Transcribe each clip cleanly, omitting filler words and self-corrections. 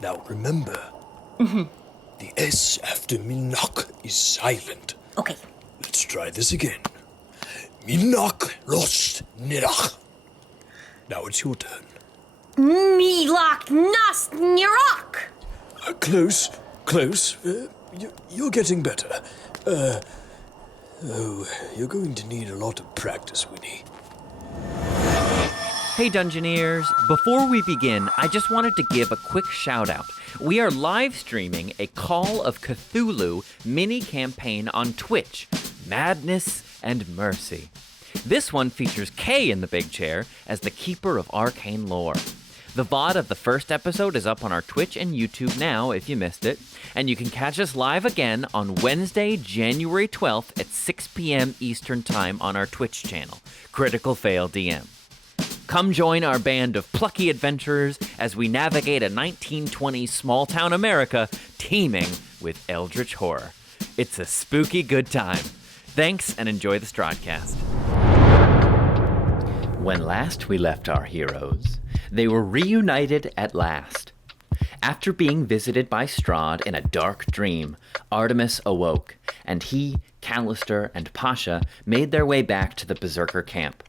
Now remember, the S after Minok is silent. Okay. Let's try this again. Minok lost Nirach. Now it's your turn. Milok Nas Nirok! Close. You're getting better. You're going to need a lot of practice, Winnie. Hey Dungeoneers, before we begin, I just wanted to give a quick shout out. We are live streaming a Call of Cthulhu mini campaign on Twitch, Madness and Mercy. This one features Kay in the big chair as the Keeper of Arcane Lore. The VOD of the first episode is up on our Twitch and YouTube now if you missed it, and you can catch us live again on Wednesday, January 12th at 6 p.m. Eastern Time on our Twitch channel, Critical Fayle DM. Come join our band of plucky adventurers as we navigate a 1920s small-town America teeming with eldritch horror. It's a spooky good time. Thanks, and enjoy the Strahdcast. When last we left our heroes, they were reunited at last. After being visited by Strahd in a dark dream, Artemis awoke, and he, Callister, and Pasha made their way back to the Berserker camp.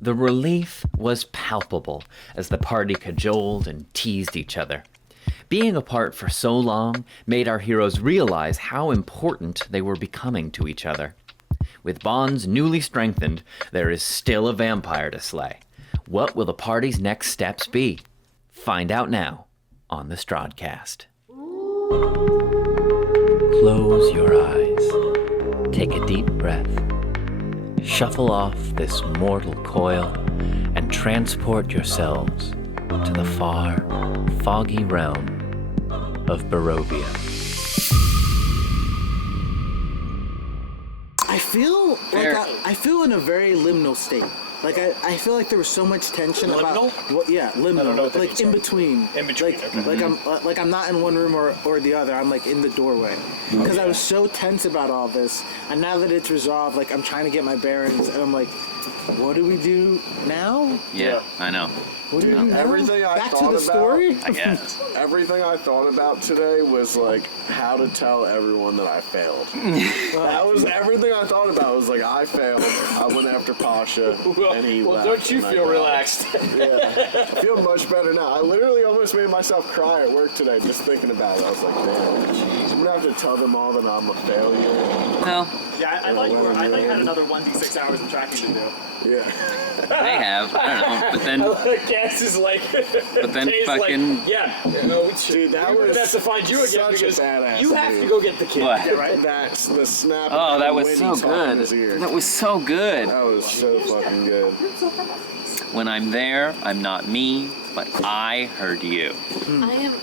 The relief was palpable as the party cajoled and teased each other. Being apart for so long made our heroes realize how important they were becoming to each other. With bonds newly strengthened, there is still a vampire to slay. What will the party's next steps be? Find out now on the Strahdcast. Close your eyes. Take a deep breath. Shuffle off this mortal coil and transport yourselves to the far, foggy realm of Barovia. I feel in a very liminal state. Like I feel like there was so much tension about liminal, like in between. Like I'm not in one room or the other. I'm like in the doorway because I was so tense about all this. And now that it's resolved, like I'm trying to get my bearings, and I'm like, what do we do now? Yeah, I know. What do we do now? Everything I Back thought to the story? I guess. Everything I thought about today was like how to tell everyone that I failed. That was everything I thought about. Was like I failed. I went after Pasha, and he left. Don't you feel relaxed? Yeah, I feel much better now. I literally almost made myself cry at work today just thinking about it. I was like, man, I'm gonna have to tell them all that I'm a failure. No. Yeah, I thought you had another 1d6 hours of tracking to do. Yeah. I have. I don't know. But then. Gas is like. But then Jay's fucking. Like, yeah. Dude, that was have to find you again such a because badass you have dude. to go get the kid. What? Yeah, right? That's the snap. Oh, that was Winnie so talking in good. his ear. That was so good. That was so fucking good. When I'm there, I'm not me, but I heard you. I am.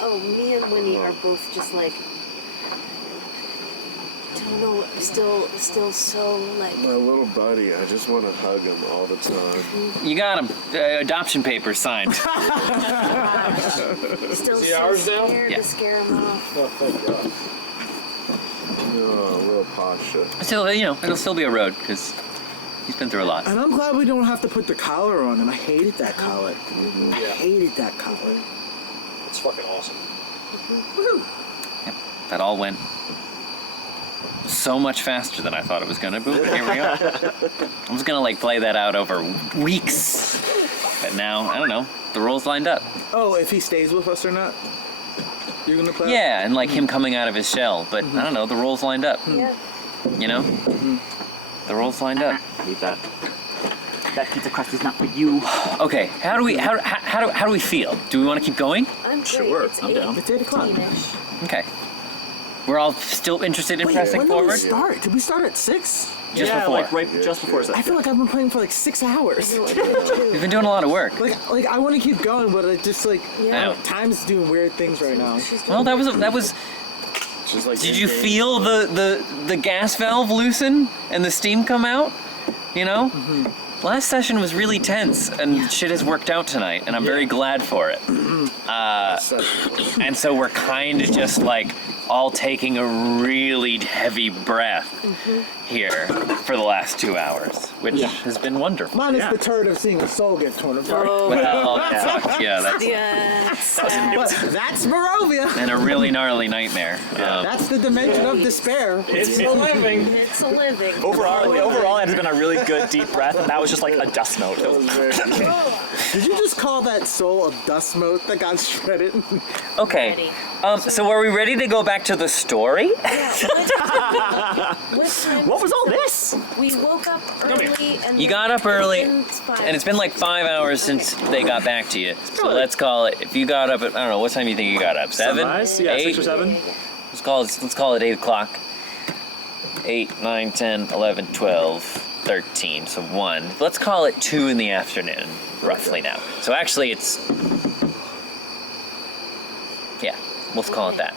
Oh, me and Winnie are both just like. I don't know. Still so like. My little buddy, I just want to hug him all the time. You got him. Adoption papers signed. Still he so ours now? scared Yeah. to scare him off. Oh, thank God. Oh, little Pasha. Still, it'll still be a road because he's been through a lot. And I'm glad we don't have to put the collar on him. I hated that collar. I hated that collar. It's fucking awesome. Yep, that all went so much faster than I thought it was gonna. But here we are. I was gonna play that out over weeks, but now I don't know. The roles lined up. Oh, if he stays with us or not? You're gonna play? Yeah, and him coming out of his shell. But I don't know. The roles lined up. Yeah. You know, the roles lined up. Leave that. That pizza crust is not for you. Okay, how do we feel? Do we want to keep going? I'm great. Sure, It's I'm down. It's 8 o'clock. 8:15-ish. Okay. We're all still interested in pressing when forward. did we start? Did we start at 6? Just yeah, before. just before I feel like I've been playing for 6 hours. We've been doing a lot of work. Like I want to keep going, but it just I know. time's doing weird things right now. Well, that was. Just like Did you feel the gas valve loosen and the steam come out? Last session was really tense, and shit has worked out tonight, and I'm very glad for it. And so we're kind of just all taking a really heavy breath, here for the last 2 hours, which has been wonderful. Minus the turd of seeing a soul get torn apart. Well, that's Yes. But that's Barovia. and a really gnarly nightmare. That's the dimension of despair. It's a living. It's a living. Overall, it has been a really good deep breath, and that was just like a dust note. Did you just call that soul a dust mote that got shredded? Okay. So are we ready to go back to the story? What was all this? We woke up early and You got up early, It's fine. and it's been like 5 hours since they got back to you. So let's call it. If you got up at, I don't know, what time do you think you got up? 7? Sunrise? Yeah, 6 or 7. Let's call it 8 o'clock. 8, 9, 10, 11, 12, 13. So 1. Let's call it 2 in the afternoon, roughly now. So actually, it's. Yeah, let's call it that.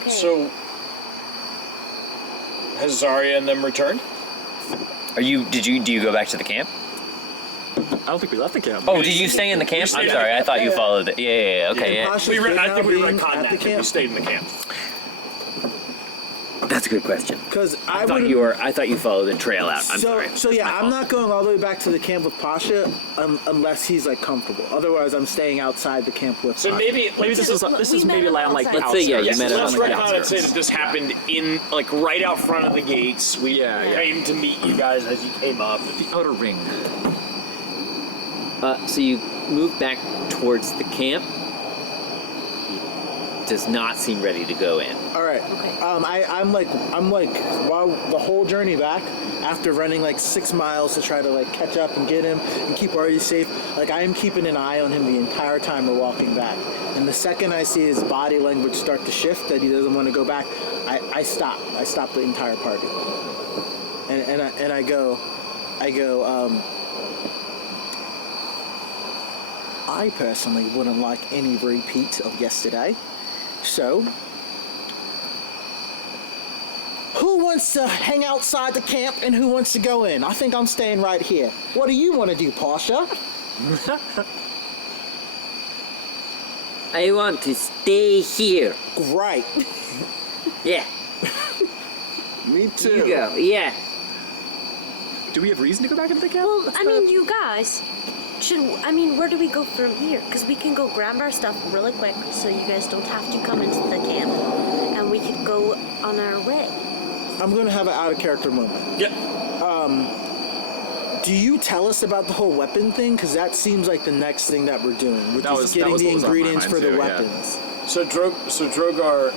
Okay. So, has Zarya and them returned? Do you go back to the camp? I don't think we left the camp. Oh, did you stay in the camp? I'm sorry, I thought you followed it. Yeah, okay, yeah. I think we retconned that. We stayed in the camp. That's a good question. Because I thought you followed the trail out. I'm sorry. So yeah, I'm not going all the way back to the camp with Pasha unless he's like comfortable. Otherwise, I'm staying outside the camp with. So Pasha. maybe this is maybe land like the Let's say, yeah, you met outskirts. it Let's on the retcon and say that this happened in, like, right out front of the gates. We came to meet you guys as you came up. The outer ring. So you move back towards the camp. He does not seem ready to go in. All right. Okay. I'm like while the whole journey back, after running like 6 miles to try to like catch up and get him and keep Artie safe, like I am keeping an eye on him the entire time we're walking back. And the second I see his body language start to shift that he doesn't want to go back, I stop. I stop the entire party. And I go. I personally wouldn't like any repeat of yesterday. So, who wants to hang outside the camp and who wants to go in? I think I'm staying right here. What do you want to do, Pasha? I want to stay here. Great. Yeah. Me too. You go. Yeah. Do we have reason to go back into the camp? Well, I mean, you guys. Where do we go from here? Because we can go grab our stuff really quick so you guys don't have to come into the camp. And we could go on our way. I'm going to have an out-of-character moment. Yeah. Do you tell us about the whole weapon thing? Because that seems like the next thing that we're doing, which is getting the ingredients for the weapons. So Drogar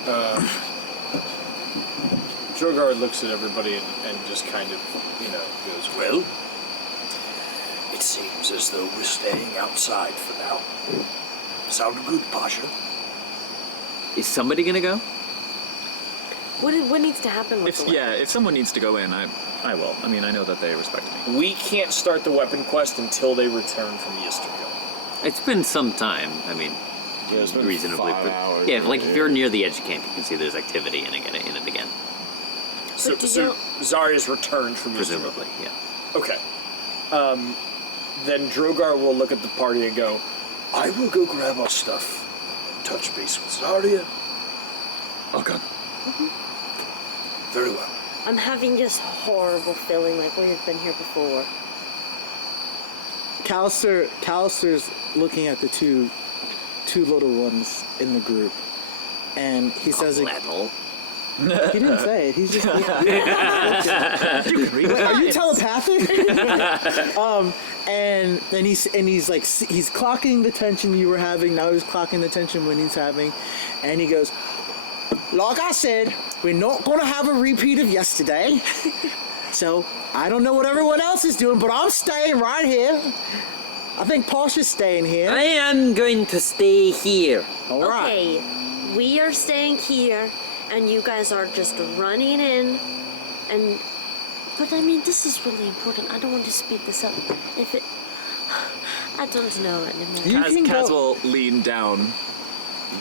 looks at everybody and just kind of, goes, well, it seems as though we're staying outside for now. Sound good, Pasha? Is somebody gonna go? What needs to happen with the weapon? If someone needs to go in, I will. I mean, I know that they respect me. We can't start the weapon quest until they return from Yesterhill. It's been some time. I mean, it's been reasonably. 5 hours, Yeah, like if you're near the edge of camp, you can see there's activity in it again. So Zarya's returned from Presumably, yeah. Okay. Then Drogar will look at the party and go, I will go grab our stuff. Touch base with Zarya. Okay. Mm-hmm. Very well. I'm having this horrible feeling like we have been here before. Callister's looking at the two little ones in the group, and he says, he didn't say it. He's just. Wait, are you telepathic? And then he's like he's clocking the tension you were having. Now he's clocking the tension when he's having, and he goes, like I said, we're not gonna have a repeat of yesterday. So I don't know what everyone else is doing, but I'm staying right here. I think Pasha's staying here. I am going to stay here. All right. Okay, we are staying here, and you guys are just running in, and. But I mean, this is really important. I don't want to speed this up. I don't know anymore. Kaz will lean down,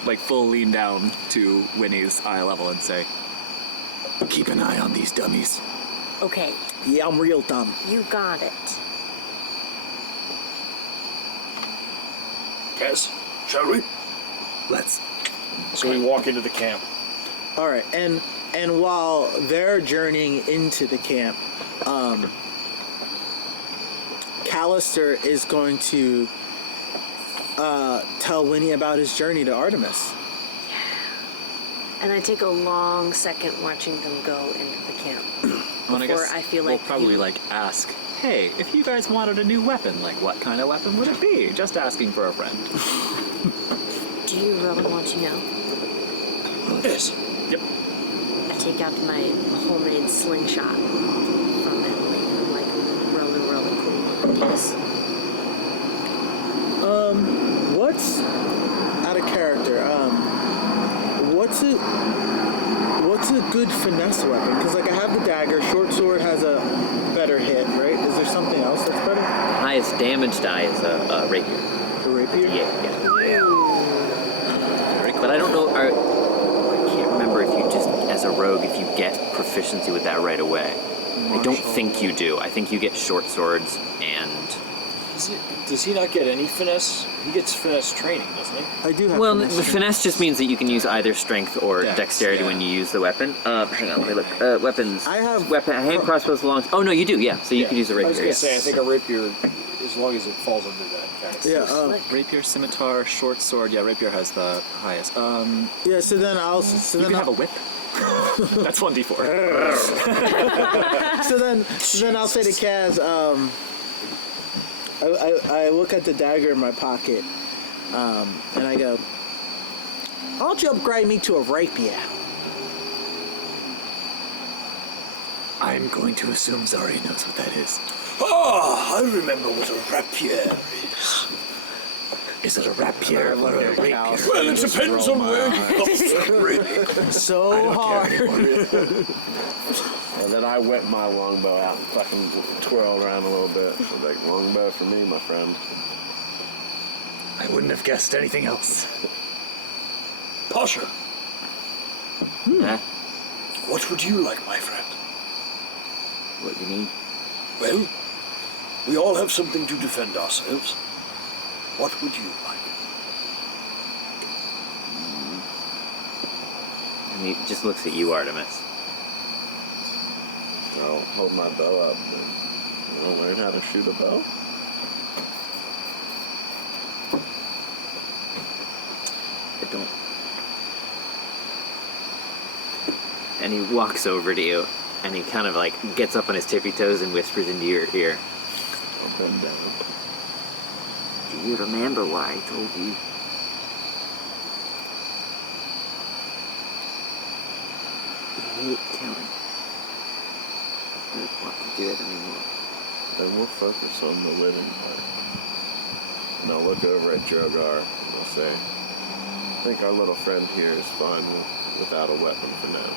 like full lean down to Winnie's eye level and say, keep an eye on these dummies. Okay, Yeah, I'm real dumb. you got it. Kaz, shall we? Let's. So we walk into the camp. All right, and while they're journeying into the camp, Callister is going to tell Winnie about his journey to Artemis. And I take a long second watching them go into the camp. Well, I guess I feel we'll like probably ask, hey, if you guys wanted a new weapon, what kind of weapon would it be? Just asking for a friend. Do you really want to know? Yes. Yep. I take out my homemade slingshot from Italy. I'm really cool ideas. What's out of character? What's a good finesse weapon? Because I have the dagger. Short sword has a better hit, right? Is there something else that's better? Highest damage die is a rapier. A rapier? Yeah. But I don't know. I can't remember if you just, as a rogue, if you get proficiency with that right away. I don't think you do. I think you get short swords and. Does he not get any finesse? He gets finesse training, doesn't he? I do have Well, finesse. the finesse just means that you can use either strength or Dex, dexterity yeah. when you use the weapon. Hang on, let me look. Weapons. I have- hand crossbows belongs. Oh no, you do. Yeah, so you could use a rapier. I was gonna yes. say, I think a rapier, as long as it falls under that category. Yeah, Rapier, scimitar, short sword. Yeah, rapier has the highest. yeah. So then I'll. You can have a whip. That's 1d4. So then I'll say to Kaz, I look at the dagger in my pocket, and I go, "Why don't you upgrade me to a rapier?" I'm going to assume Zarya knows what that is. I remember what a rapier is. Is it a rapier or a rapier? Well, it depends on where you really. So hard. And then I whip my longbow out and fucking twirl around a little bit. I was like, longbow for me, my friend. I wouldn't have guessed anything else. Pasha, Huh? what would you like, my friend? What do you need? Well, we all have something to defend ourselves. What would you like? And he just looks at you, Artemis. I'll hold my bow up. I'll learn how to shoot a bow. I don't. And he walks over to you, and he kind of gets up on his tippy toes and whispers into your ear. I'll bend down. Do you remember why I told you? I hate killing. I don't want to do it anymore. Then we'll focus on the living part. And I'll look over at Drogar and I'll say, I think our little friend here is fine without a weapon for now.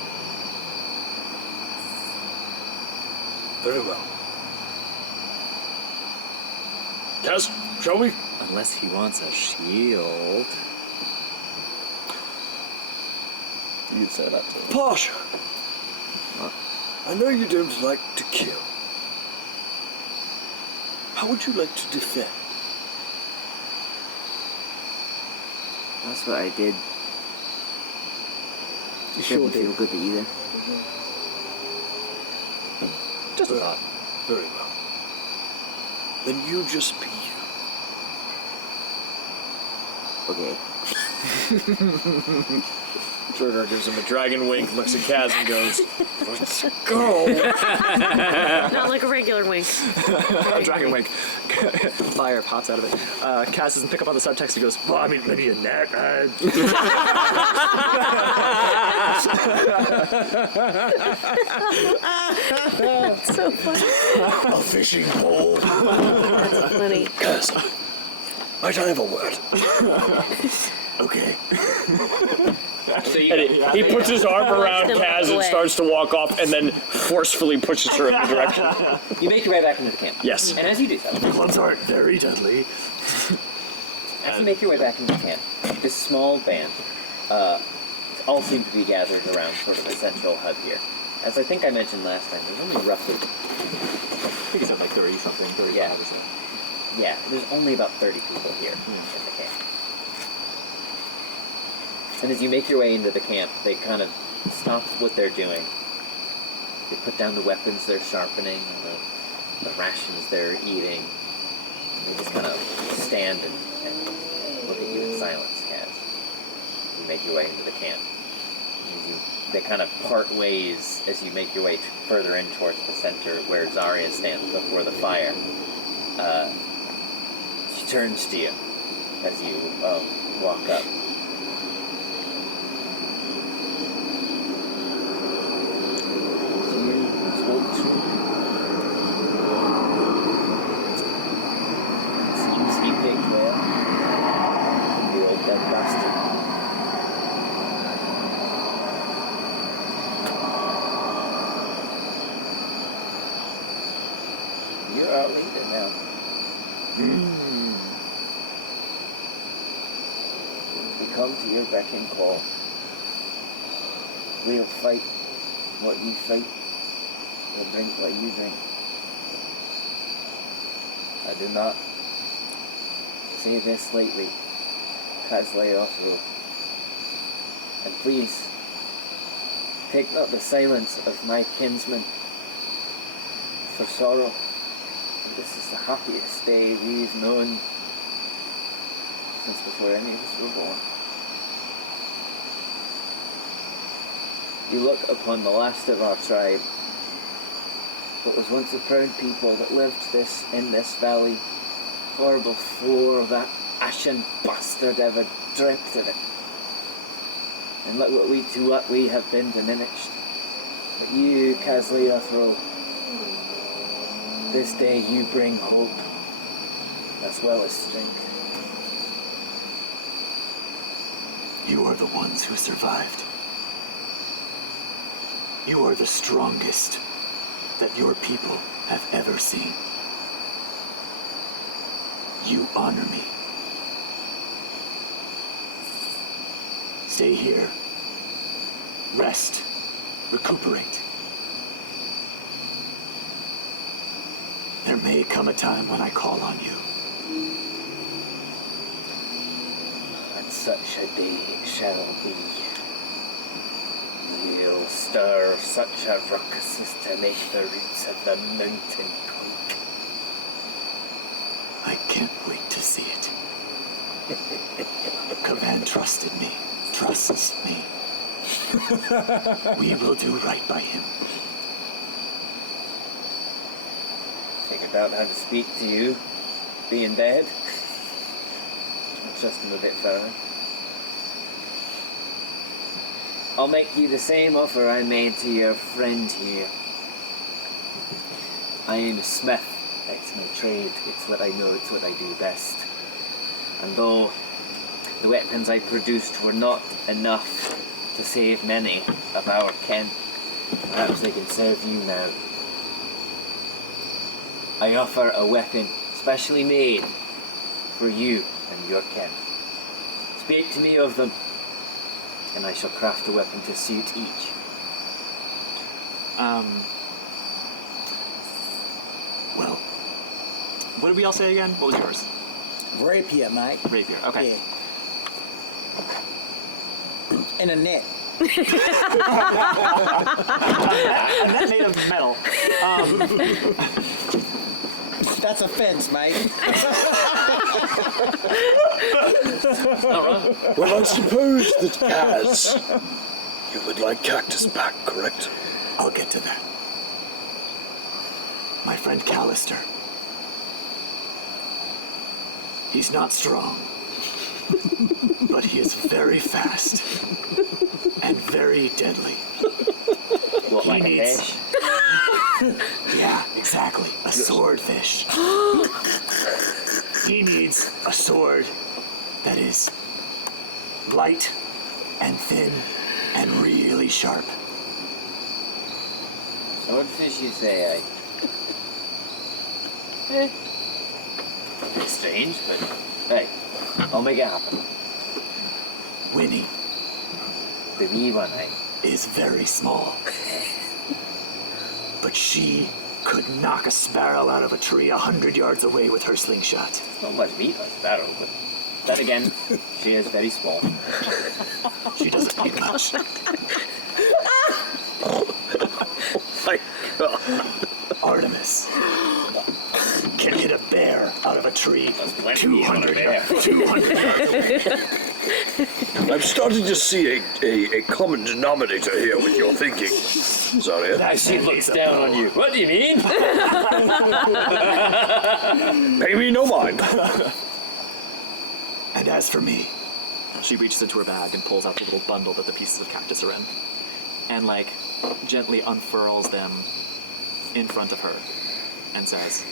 Very well. Yes, shall we? Unless he wants a shield. You'd say that to him. Pasha, I know you don't like to kill. How would you like to defend? That's what I did. You sure Doesn't feel did. good either. Just a thought. Very well. Then you just be you. Okay. Drogar gives him a dragon wink, looks at Kaz and goes, "Let's go." Not like a regular wink. A dragon wink. Fire pops out of it. Cass doesn't pick up on the subtext. He goes, well, I mean, maybe a net. So funny. A fishing pole. That's funny. Kaz, might I have a word? Okay. So He puts his arm around them Kaz and away. starts to walk off and then forcefully pushes her in the direction. you make your way back into the camp. Yes. And as you do so, Gloves aren't very deadly. as you make your way back into the camp, this small band all seem to be gathered around sort of a central hub here. As I think I mentioned last time, there's only roughly, I think it's at 30-something, 35 Yeah. or so. yeah, there's only about 30 people here in the camp. And as you make your way into the camp, they kind of stop what they're doing. They put down the weapons they're sharpening and the rations they're eating. They just kind of stand and look at you in silence as you make your way into the camp. They kind of part ways as you make your way further in towards the center where Zarya stands before the fire. She turns to you as you walk up. You spoke to seems he picked well. The old dead bastard. You're our leader now. We come to your beck and call. We'll fight what you fight. We'll drink what you drink. I do not say this lightly, Kasle Othro. And please, take not the silence of my kinsmen for sorrow. This is the happiest day we've known since before any of us were born. You look upon the last of our tribe, what was once a proud people that lived in this valley, far before that ashen bastard ever dreamt of it. And look what we have been diminished. But you, Kasle Othro, this day you bring hope as well as strength. You are the ones who survived. You are the strongest that your people have ever seen. You honor me. Stay here. Rest. Recuperate. There may come a time when I call on you. And such a day it shall be. You'll stir such a ruckus as to make the roots of the mountain quake. I can't wait to see it. Kavan trusted me. Trusts me. We will do right by him. Figured out how to speak to you, being dead. I'll trust him a bit further. I'll make you the same offer I made to your friend here. I am a smith. It's my trade. It's what I know. It's what I do best. And though the weapons I produced were not enough to save many of our kin, perhaps they can serve you now. I offer a weapon specially made for you and your kin. Speak to me of them, and I shall craft a weapon to suit each. Well, what did we all say again? What was yours? Rapier, mate. Rapier, okay. Yeah. In a net. A net made of metal. That's a fence, mate. Well, I suppose that as you would like cactus back, correct? I'll get to that. My friend Callister. He's not strong, but he is very fast and very deadly. What, He like a needs- fish? Yeah, exactly. A swordfish. He needs a sword that is light and thin and really sharp. Swordfish, you say, eh. It's strange, but hey, I'll make it happen. Winnie The wee one, is very small, but she could knock a sparrow out of a tree 100 yards away with her slingshot. Not much meat on sparrow, but then again, she is very small. She doesn't eat much. can hit a bear out of a tree 200 I'm starting to see a common denominator here with your thinking, Zarya. As she looks down on you. What do you mean? Pay me no mind. And as for me, she reaches into her bag and pulls out the little bundle that the pieces of cactus are in, and like gently unfurls them in front of her, and says,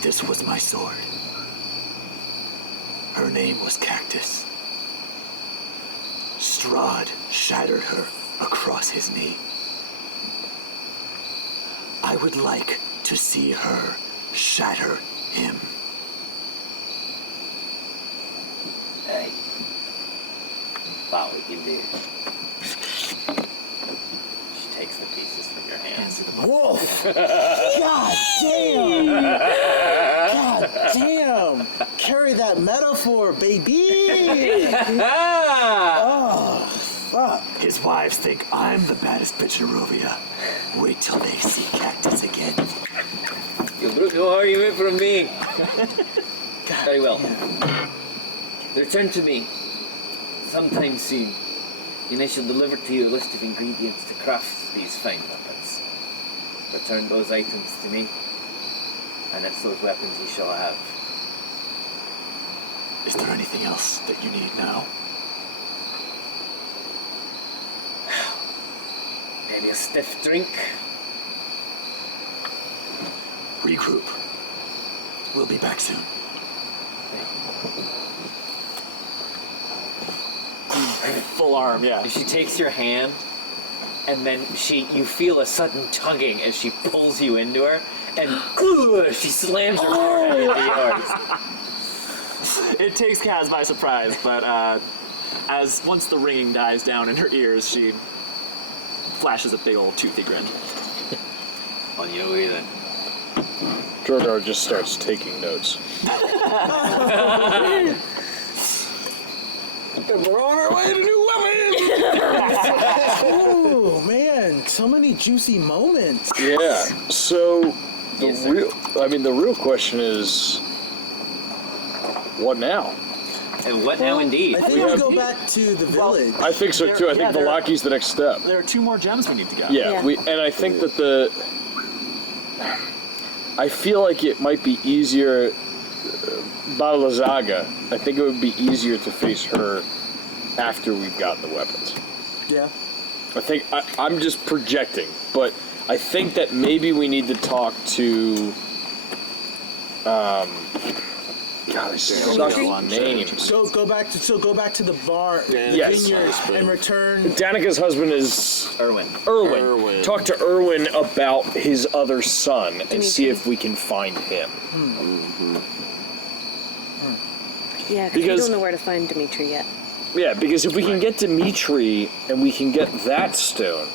"This was my sword. Her name was Cactus. Strahd shattered her across his knee. I would like to see her shatter him." Hey. Wow, we can do. She takes the pieces from your hands. Wolf! God damn! God damn! Carry that metaphor, baby! Oh, fuck. His wives think I'm the baddest bitch in Rovia. Wait till they see Cactus again. You broke no argument from me. Very well. Return to me sometime soon, and I shall deliver to you a list of ingredients to craft these fine weapons. Return those items to me, and it's those weapons you shall have. Is there anything else that you need now? Maybe a stiff drink. Regroup. We'll be back soon. Full arm, yeah. She takes your hand, and then you feel a sudden tugging as she pulls you into her, and she slams her forehead into yours. It takes Kaz by surprise, but as once the ringing dies down in her ears, she flashes a big old toothy grin. On your way then. Drogar just starts taking notes. And we're on our way to new weapons! Oh, man. So many juicy moments. Yeah. So the real question is, what now? And what now, indeed? I think we go back to the village. I think so too. I think Valaki's the next step. There are 2 more gems we need to get. Yeah. And I think that I feel like it might be easier. Balazaga, I think it would be easier to face her after we've gotten the weapons. Yeah. I think I'm just projecting, but I think that maybe we need to talk to. God, I suck on names. Go back to the bar, Yes. vineyard, and return. Danica's husband is Erwin. Erwin. Talk to Erwin about his other son and see if we can find him. Yeah, Because- we don't know where to find Dimitri yet. Yeah, because if we can get Dimitri and we can get that stone,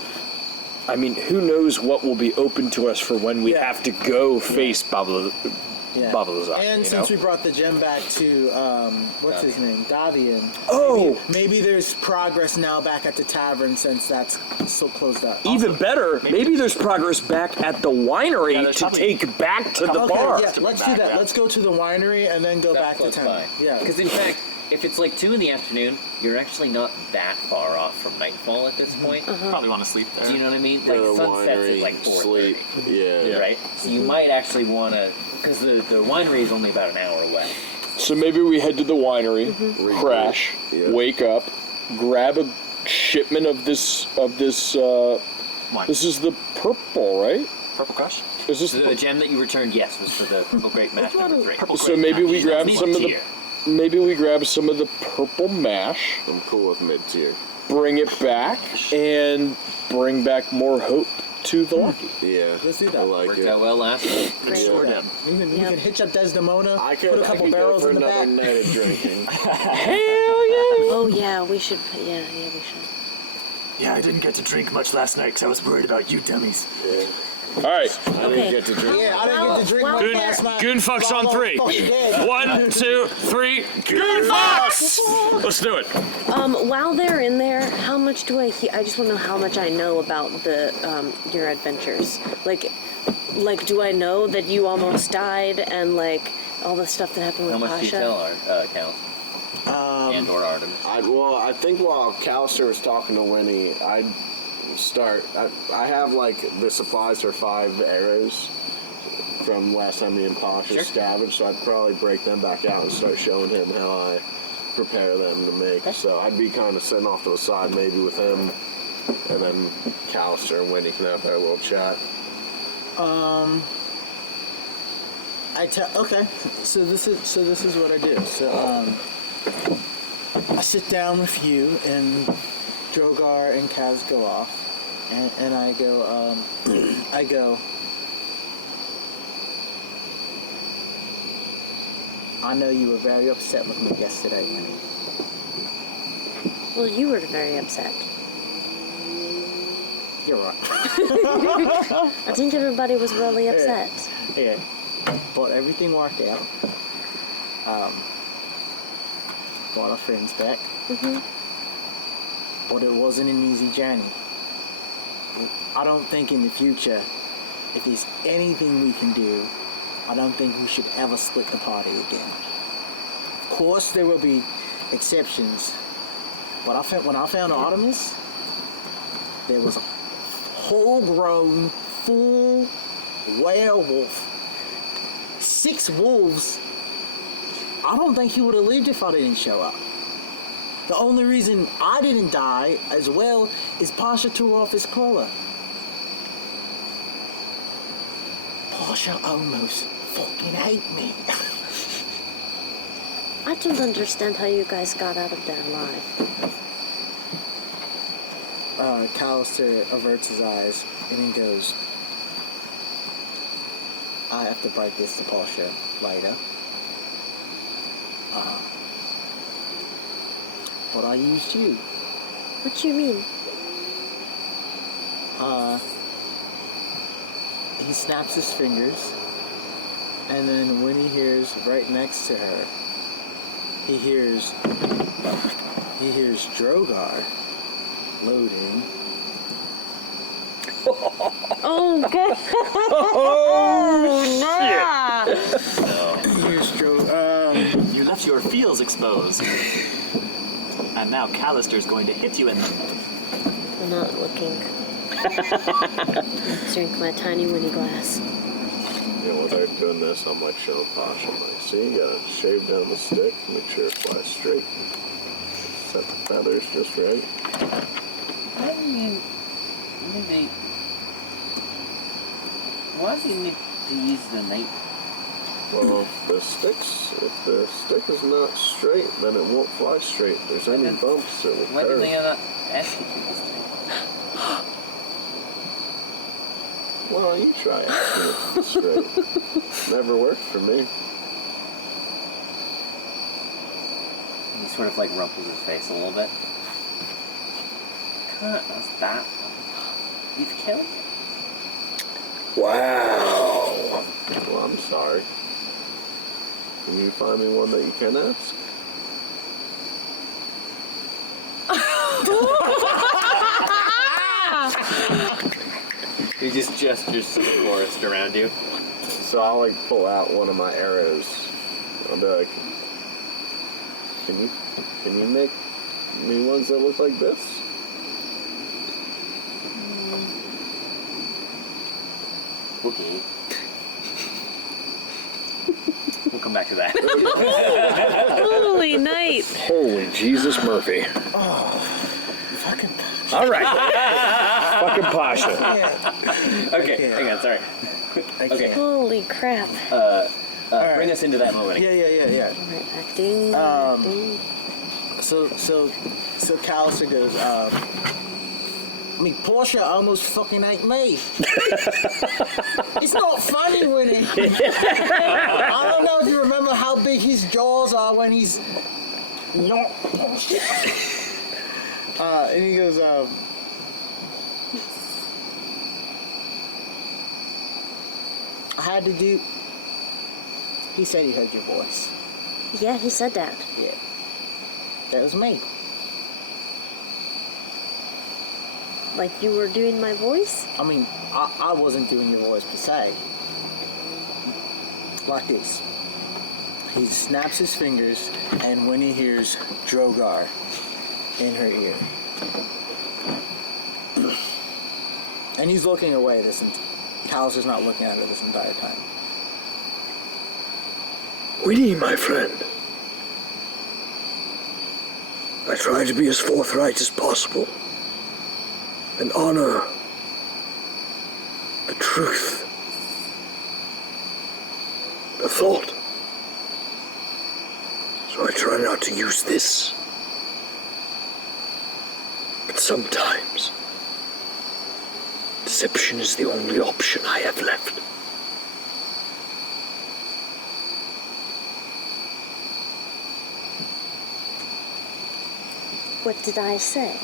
I mean, who knows what will be open to us for when we have to go face Babalazar. And since we brought the gem back to, what's his name? Davian. Oh! Maybe there's progress now back at the tavern since that's so closed up. Even better, maybe there's progress back at the winery there's to probably- take back to the Okay, bar. yeah, let's do that. Let's go to the winery and then go back to town. Yeah. Because in fact, if it's like 2 in the afternoon, you're actually not that far off from nightfall at this point. Probably want to sleep there. Do you know what I mean? Go Like to the sunsets winery, at like 4:30. sleep. Yeah. Right? So you might actually want to, because the winery is only about an hour away. So maybe we head to the winery, crash, Yeah. wake up, grab a shipment of this. Wine. This is the purple, right? Purple Crush? Is this So the gem that you returned, yes, was for the Purple Grape Mash number 3. Purple So Grape maybe we Mash. grab That's some of the. mid-tier. Maybe we grab some of the purple mash, I'm cool with mid-tier. bring it back, and bring back more hope to Valaki. Yeah. Let's do that. I like Worked it. out well last week. Great. Sure Yeah. did. We can hitch up Desdemona, I could, put a couple I could barrels go for in the another back. night of drinking. Hell yeah! Oh yeah, we should. Yeah, we should. Yeah, I didn't get to drink much last night because I was worried about you dummies. All right. I didn't get to drink. Yeah, I didn't get to drink Well, one there- last night. Goon fucks on 3. 1, 2, 3. Goon fucks! Let's do it. While they're in there, how much do I just want to know how much I know about the your adventures. Like, do I know that you almost died and like all the stuff that happened with How much Pasha? detail are Cal? And or Artemis? I think while Callister was talking to Winnie, I have like the supplies for 5 arrows from last time me and Pasha scavenged, so I'd probably break them back out and start showing him how I prepare them to make. So I'd be kind of sitting off to the side maybe with him, and then Callister and Winnie can have their little chat. Okay, so this is what I do. So I sit down with you and Drogar and Kaz go off, and I go I know you were very upset with me yesterday, Winnie. Well, you were very upset. You're right. I think everybody was really upset. Yeah, but everything worked out. Brought our friends back. But it wasn't an easy journey. I don't think in the future, if there's anything we can do, I don't think we should ever split the party again. Of course, there will be exceptions. But when I found Artemis, there was a full-grown, full werewolf. 6 wolves. I don't think he would have lived if I didn't show up. The only reason I didn't die as well is Pasha tore off his collar. Pasha almost fucking hate me. I don't understand how you guys got out of there alive. Callister averts his eyes and he goes, I have to break this to Pasha later. But I used you. What do you mean? He snaps his fingers, and then when he hears right next to her, he hears Drogar loading. Oh god! He hears You left your feels exposed. And now Callister's going to hit you in them. I'm not looking. Drink my tiny Winnie glass. While they're doing this, I'm like showing Pasha, I'm like, see, you gotta shave down the stick, make sure it flies straight. Set the feathers just right. I mean, maybe. Why do you need to use the knife? Well, if the stick is not straight, then it won't fly straight. If there's any bumps, it will Why didn't curve. they not ask you to use Well, you try it. Straight. Never worked for me. He sort of like rumples his face a little bit. Can't does that. You've killed him. Wow. Well, I'm sorry. Can you find me one that you can ask? He just gestures to the forest around you. So I'll like pull out one of my arrows. I'll be like, can you make me ones that look like this? Okay. We'll come back to that. Holy night! Holy Jesus Murphy. fucking. All right. Fucking Pasha. Okay, hang on, sorry. Okay, Holy crap! bring us into that moment. Yeah. Alright, acting. So Callister goes, I mean, Portia almost fucking ate me. It's not funny, Winnie. I don't know if you remember how big his jaws are when he's not. And he goes, had to do... He said he heard your voice. Yeah, he said that. Yeah. That was me. Like you were doing my voice? I mean, I wasn't doing your voice per se. Like this. He snaps his fingers, and Winnie hears Drogar in her ear. And he's looking away Callister's not looking at her this entire time. Winnie, my friend. I try to be as forthright as possible and honor the truth, the thought. So I try not to use this. But sometimes, deception is the only option I have left. What did I say?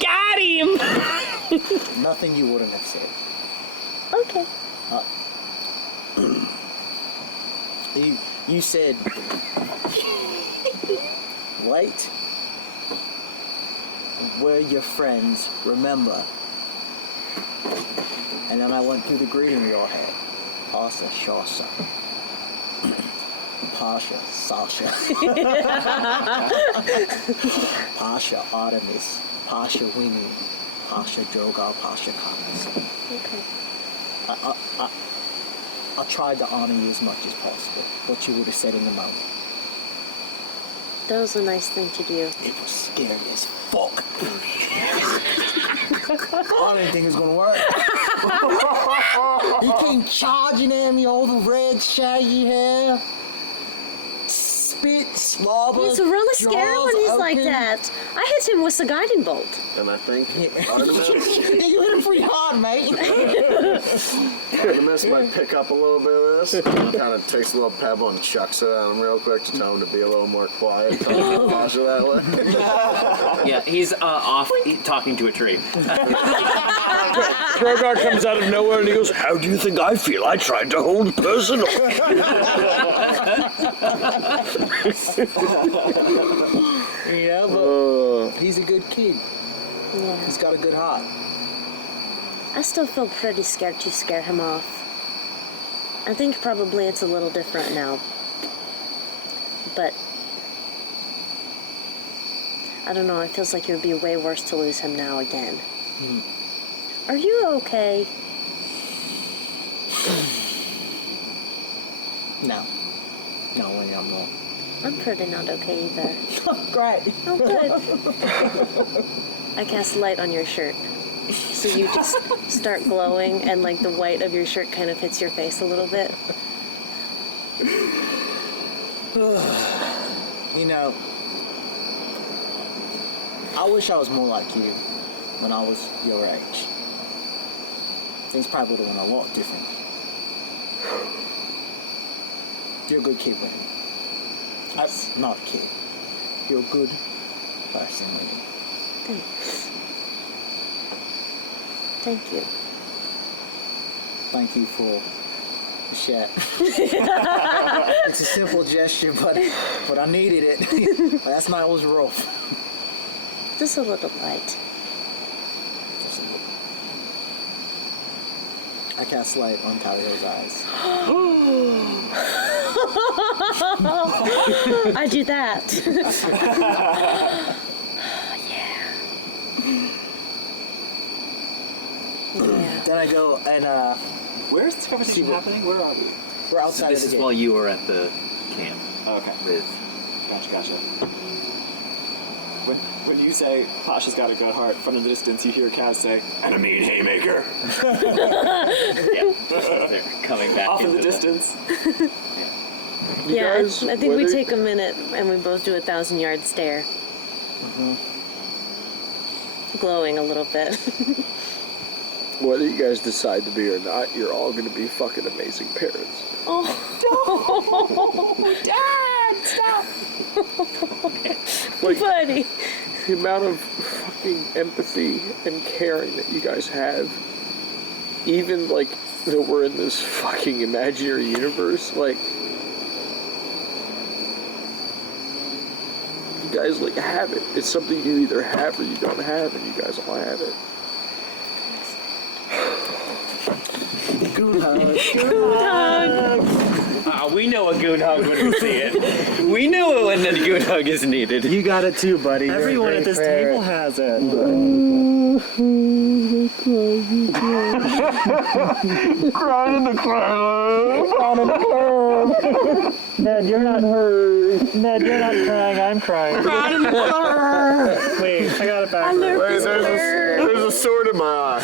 Got him! Nothing you wouldn't have said. Okay. You said, wait. We're your friends, remember. And then I went through the greeting in your head. Pasha, Sasha. Pasha, Sasha. Pasha, Artemis. Pasha, Winnie. Pasha, Drogar. Pasha, Kanter. Okay. I tried to honor you as much as possible. What you would have said in the moment. That was a nice thing to do. It was scary as fuck. I didn't think it was gonna work. He came charging at me, all the red shaggy hair. Spit, slobber. It's really scary when he's like open. that. I hit him with the guiding bolt. And I think Artemis, Yeah, you hit him pretty hard, mate. Artemis might pick up a little bit of this. Kind of takes a little pebble and chucks it at him real quick to tell him to be a little more quiet. Pasha that way. Yeah, he's off talking to a tree. Drogar comes out of nowhere and he goes, "How do you think I feel? I tried to hold personal." Yeah, but he's a good kid. Yeah. He's got a good heart. I still feel pretty scared to scare him off. I think probably it's a little different now. But I don't know, it feels like it would be way worse to lose him now again. Are you okay? No. No, Winnie, I'm not. I'm pretty not okay either. Great. Oh, good. I cast light on your shirt. So you just start glowing and like the white of your shirt kind of hits your face a little bit. You know, I wish I was more like you when I was your age. Things probably would have went a lot different. You're a good kid, Winnie. I'm not a kid. You're a good person, Winnie. Thanks. Thank you. Thank you for the share. It's a simple gesture, but I needed it. Last night was rough. Just a little light. I cast light on Talio's eyes. I do that. Yeah. Then I go and Where is this conversation happening? Where are we? we're outside This of is the gate. while you were at the camp Oh, okay. with Gotcha. When you say Pasha's got a good heart, from the distance you hear Kaz say, "And a mean haymaker!" they're coming back Off in the into distance. Yeah, guys, I think we whether- take a minute and we both do a 1,000-yard stare. Glowing a little bit. whether you guys decide to be or not, you're all going to be fucking amazing parents. Oh, Dad, stop! Like, Buddy. the amount of fucking empathy and caring that you guys have, even, like, that we're in this fucking imaginary universe, like, you guys, like, have it. It's something you either have or you don't have, and you guys all have it. Goon hug. We know a goon hug when we see it. We know it when a goon hug is needed. You got it too, buddy. Everyone at this table has it. Crying in the cloud. Ned, you're not hurt. Ned, you're not crying. I'm crying. Wait, I got it back. Wait, there's a sword in my eye.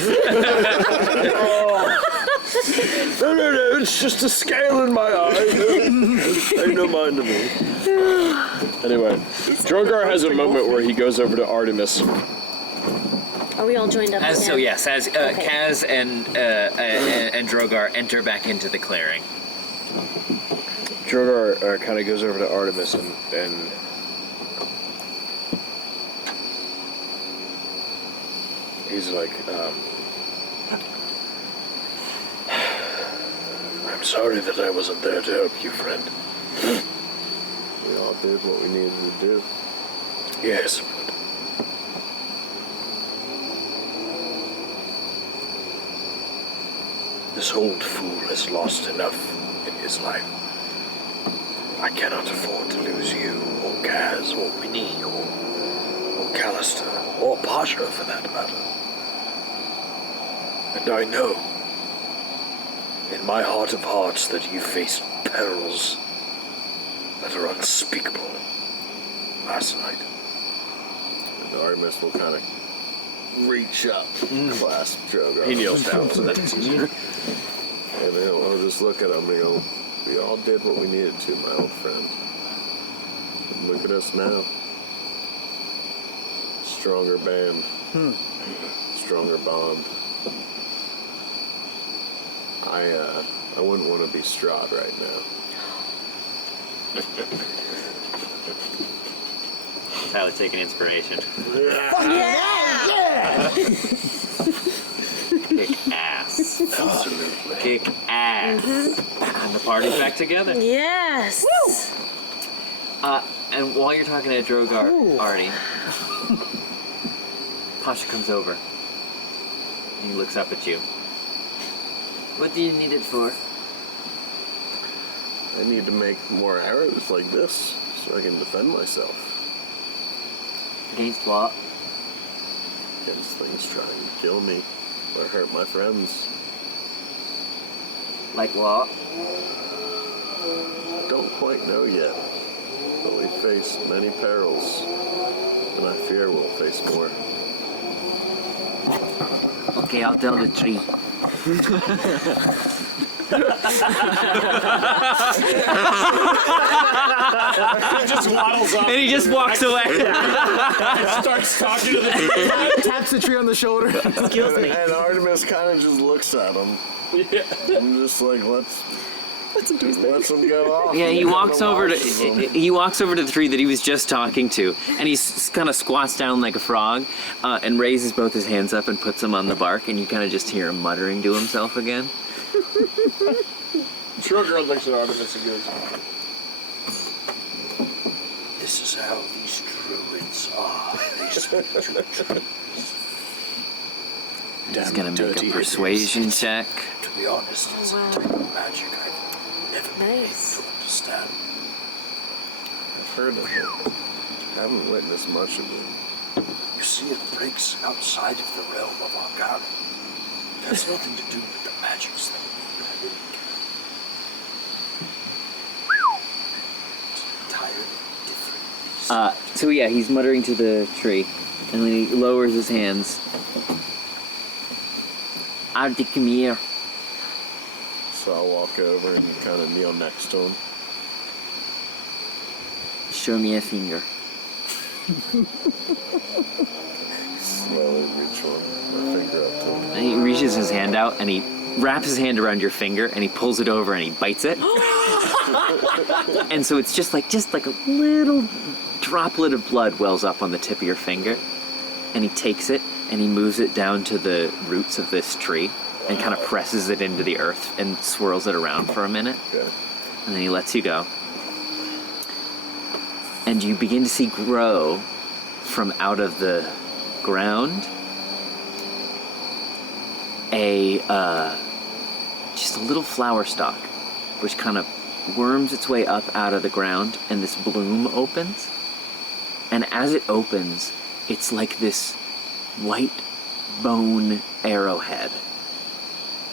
No, it's just a scale in my eye. Ain't no mind to me. Anyway, Drogar has a moment where he goes over to Artemis. Are we all joined up again? So yes, as Okay. Kaz and Drogar enter back into the clearing. Drogar kind of goes over to Artemis and he's like, I'm sorry that I wasn't there to help you, friend. We all did what we needed to do. Yes, but this old fool has lost enough in his life. I cannot afford to lose you, or Kaz, or Winnie, or Callister, or Pasha for that matter. And I know, in my heart of hearts, that you faced perils that are unspeakable last night. And Artemis will kind of reach up, clasp Drogar. He kneels down so that it's easier. And I'll just look at him and go, we all did what we needed to, my old friend. And look at us now. Stronger band. Stronger bond. I wouldn't want to be Strahd right now. Tyler taking inspiration. Yeah! Kick ass. Absolutely. Kick ass. And the party's back together. Yes! And while you're talking to Drogar, Artie, Pasha comes over. He looks up at you. What do you need it for? I need to make more arrows like this so I can defend myself Against what? against things trying to kill me or hurt my friends. Like what? Don't quite know yet, but we face many perils, and I fear we'll face more. Okay, I'll tell the tree. Just waddles up. And he just walks away. Starts talking to the Taps the tree on the shoulder. Excuse me. And Artemis kind of just looks at him. I'm just like, let's him go off. Yeah, he I'm walks gonna over watch to him. he walks over to the tree that he was just talking to, and he kind of squats down like a frog, and raises both his hands up and puts them on the bark, and you kind of just hear him muttering to himself again. Drogar looks at Artemis and goes, This is how these druids are. They speak to the trees. He's gonna make a persuasion check. To be honest, it's a type of magic I've never been able to understand. I've heard of it. Haven't witnessed much of it. You see, it breaks outside of the realm of Arcana. It has nothing to do with the magics that we predict. It's entirely different. So yeah, he's muttering to the tree, and then he lowers his hands. Artie, come here. So I'll walk over and kind of kneel next to him. Show me a finger. slowly reach my finger up to him. And he reaches his hand out and he wraps his hand around your finger and he pulls it over and he bites it. And so it's just like a little droplet of blood wells up on the tip of your finger. And he takes it and he moves it down to the roots of this tree and kind of presses it into the earth and swirls it around for a minute. Okay. And then he lets you go. And you begin to see grow from out of the ground just a little flower stalk, which kind of worms its way up out of the ground, and this bloom opens. And as it opens, it's like this white bone arrowhead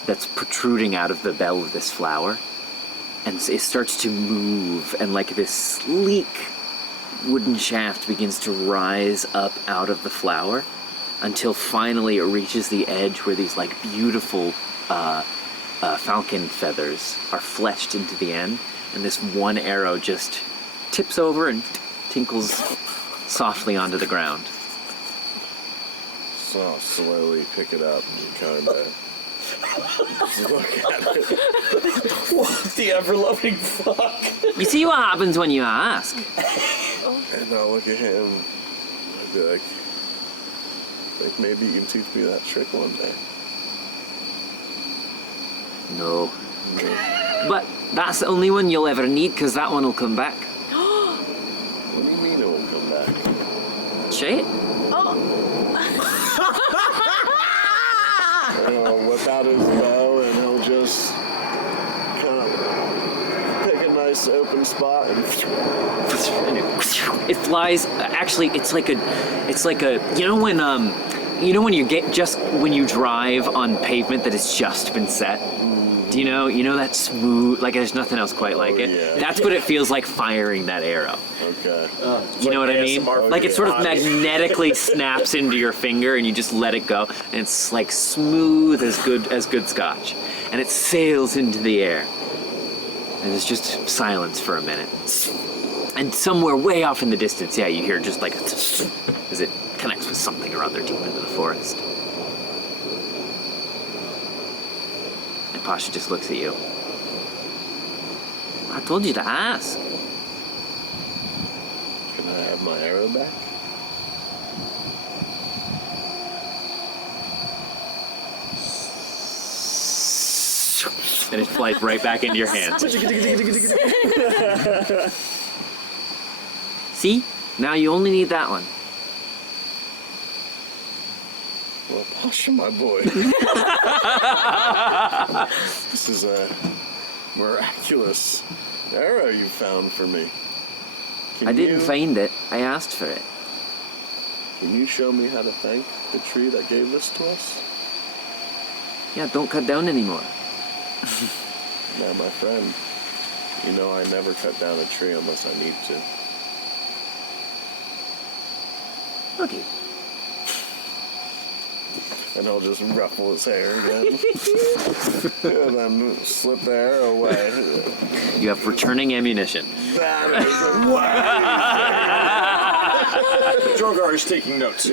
that's protruding out of the bell of this flower. And it starts to move, and like this sleek wooden shaft begins to rise up out of the flower until finally it reaches the edge where these like beautiful falcon feathers are fletched into the end, and this one arrow just tips over and tinkles softly onto the ground. So I'll slowly pick it up and kind of look at it. What the ever-loving fuck? You see what happens when you ask. And I'll look at him and I'll be like, maybe you can teach me that trick one day. No. But that's the only one you'll ever need, because that one will come back. What do you mean it will come back? Shit. And I'll whip out his bow and he'll just kind of pick a nice open spot and It flies. Actually, it's like a. When you drive on pavement that has just been set. Do you know that smooth? Like there's nothing else quite like it. Yeah. That's what it feels like firing that arrow. Okay. You know what I mean? Like it sort of magnetically snaps into your finger, and you just let it go, and it's like smooth as good scotch, and it sails into the air. And there's just silence for a minute. And somewhere way off in the distance, you hear just like as it connects with something or other deep into the forest. And Pasha just looks at you. I told you to ask. Can I have my arrow back? And it flies right back into your hand. See? Now you only need that one. Well, Pasha, my boy. This is a miraculous arrow you found for me. I didn't find it. I asked for it. Can you show me how to thank the tree that gave this to us? Yeah, don't cut down anymore. Now, my friend, you know I never cut down a tree unless I need to. Okay. And he'll just ruffle his hair again. And then slip the arrow away. You have returning ammunition. That is Drogar is taking notes. I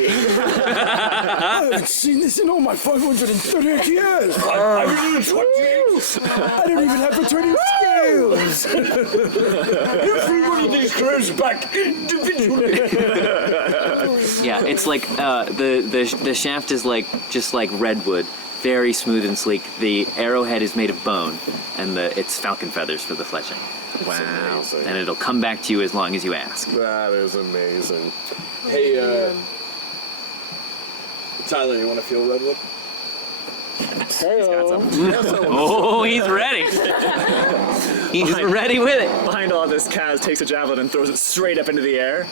haven't seen this in all my 538 years. I don't even have returning skills. Every one of these grows back individually. Yeah, it's like the shaft is like just like redwood, very smooth and sleek. The arrowhead is made of bone, and it's falcon feathers for the fletching. wow. And it'll come back to you as long as you ask. That is amazing. Hey, Tyler, you want to feel redwood? Oh, he's ready. He's ready with it. Behind all this, Kaz takes a javelin and throws it straight up into the air.